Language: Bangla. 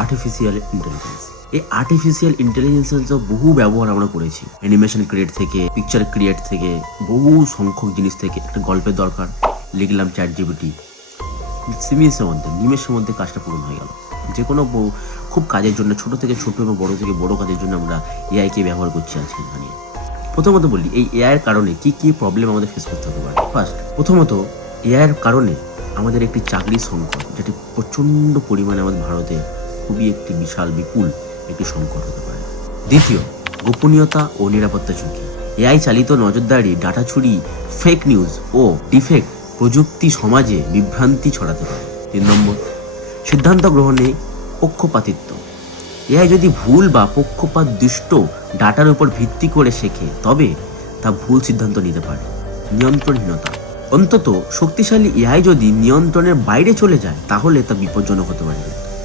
Artificial intelligence. এই আর্টিফিশিয়াল ইন্টেলিজেন্সের বহু ব্যবহার আমরা করেছি, অ্যানিমেশন ক্রিয়েট থেকে, পিকচার ক্রিয়েট থেকে, বহু সংখ্যক জিনিস থেকে। একটা গল্পের দরকার, লিখলাম ChatGPT, নিমেষের মধ্যে কাজটা পূরণ হয়ে গেল। যে কোনো খুব কাজের জন্য, ছোট থেকে ছোট এবং বড় থেকে বড় কাজের জন্য আমরা এআইকে ব্যবহার করছি আজকে এখানে। প্রথমত বলি, এই এআইয়ের কারণে কি কি প্রবলেম আমাদের ফেস করতে হতে পারে। প্রথমত, এআইয়ের কারণে আমাদের একটি চাকরির সংকট, যেটি প্রচণ্ড পরিমাণে আমাদের ভারতে খুবই একটি বিপুল একটি সংকট হতে পারে। দ্বিতীয়, গোপনীয়তা ও নিরাপত্তা ঝুঁকি। এআই চালিত নজরদারি, ডাটা চুরি, ফেক নিউজ ও ডিফেক্ট প্রযুক্তি সমাজে বিভ্রান্তি ছড়াতে পারে। 3 নম্বর, সিদ্ধান্ত গ্রহণে পক্ষপাতিত্ব। এআই যদি ভুল বা পক্ষপাত দুষ্ট ডাটার উপর ভিত্তি করে শেখে, তবে তা ভুল সিদ্ধান্ত নিতে পারে। নিয়ন্ত্রণহীনতা। অন্তত শক্তিশালী এআই যদি নিয়ন্ত্রণের বাইরে চলে যায়, তাহলে তা বিপজ্জনক হতে পারে।